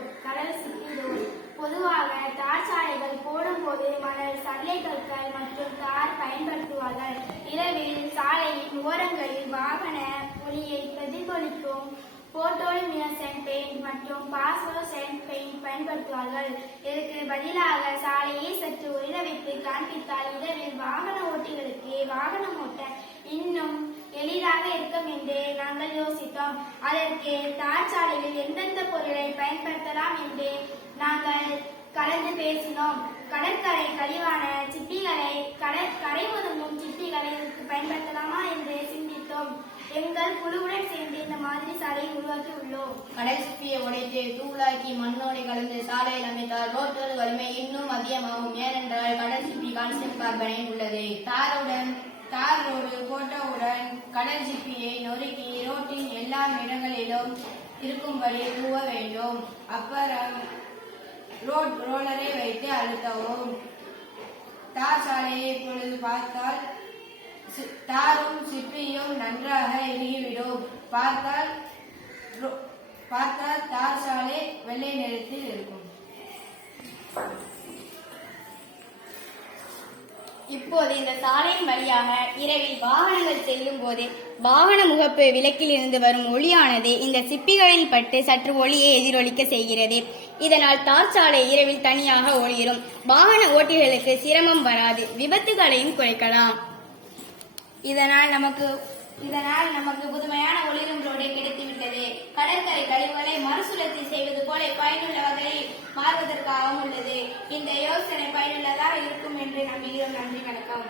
Road, கடல் சிப்பி road. பொதுவாக தார் சாலைகள் போடும்போது மணல், சல்லை கற்கள் மற்றும் தார் பயன்படுத்துவார்கள். இரவில் சாலையின் ஓரங்களில் வாகன ஒளியை பிரதிபலிக்கும் போட்டோலுமினசென்ட் பெயிண்ட் மற்றும் பாஸ்போரசென்ட் பெயிண்ட் பயன்படுத்துவார்கள். இதற்கு பதிலாக சாலையை சற்று ஒளிர வைத்து காண்பித்தால் இரவில் வாகன ஓட்டிகளுக்கு வாகனம் ஓட்ட இன்னும் எளிதாக இருக்கும் என்று நாங்கள் யோசித்தோம். அதற்கு தார் சாலையில் எந்தெந்த பொருளை பயன்படுத்தலாம் என்று நாங்கள் கலந்து பேசினோம். கடற்கரை கழிவான சிப்பிகளை கரை ஒதுங்கும் சிப்பிகளை பயன்படுத்தலாமா என்று சிந்தித்தோம். எங்கள் குழுவுடன் சேர்ந்து இந்த மாதிரி சாலையை உருவாக்கி உள்ளோம். கடல் சிப்பியை உடைத்து தூளாக்கி மண்ணோடு கலந்து சாலையில் அமைத்தால் ரோட்டோடு வலிமை இன்னும் அதிகமாகும். ஏனென்றால் கடல் சிப்பி கால்சியம் கார்பனேட் உள்ளது. தார் ரோடு போட்டவுடன் கடல் சிப்பியை நொறுக்கி ரோட்டின் எல்லா இடங்களிலும் இருக்கும்படி தூவ வேண்டும். அப்புறம் ரோலரை வைத்து அழுத்தவும். தார் சாலையை இப்பொழுது பார்த்தால் தாரும் சிப்பியும் நன்றாக இறுகிவிடும். பார்த்தால் தார் சாலை வெள்ளை நிறத்தில் இருக்கும். இப்போது இந்த சாலையின் வழியாக இரவில் வாகனங்கள் செல்லும் போது வாகன முகப்பு விளக்கில் இருந்து வரும் ஒளியானது இந்த சிப்பிகளில் பட்டு சற்று ஒளியை எதிரொலிக்க செய்கிறது. இதனால் தார் சாலை இரவில் தனியாக ஒளிரும். வாகன ஓட்டிகளுக்கு சிரமம் வராது, விபத்துகளையும் குறைக்கலாம். இதனால் நமக்கு புதுமையான ஒளிரும் ரோடு கிடைத்துவிட்டது. கடற்கரை கழிவுகளை மறுசுழற்சி செய்வது போல பயனுள்ள வகையில் மாறுவதற்காகவும் உள்ளது. இந்த யோசனை பயனுள்ளதாக இருக்கும் என்று நம்புகிறோம். நன்றி, வணக்கம்.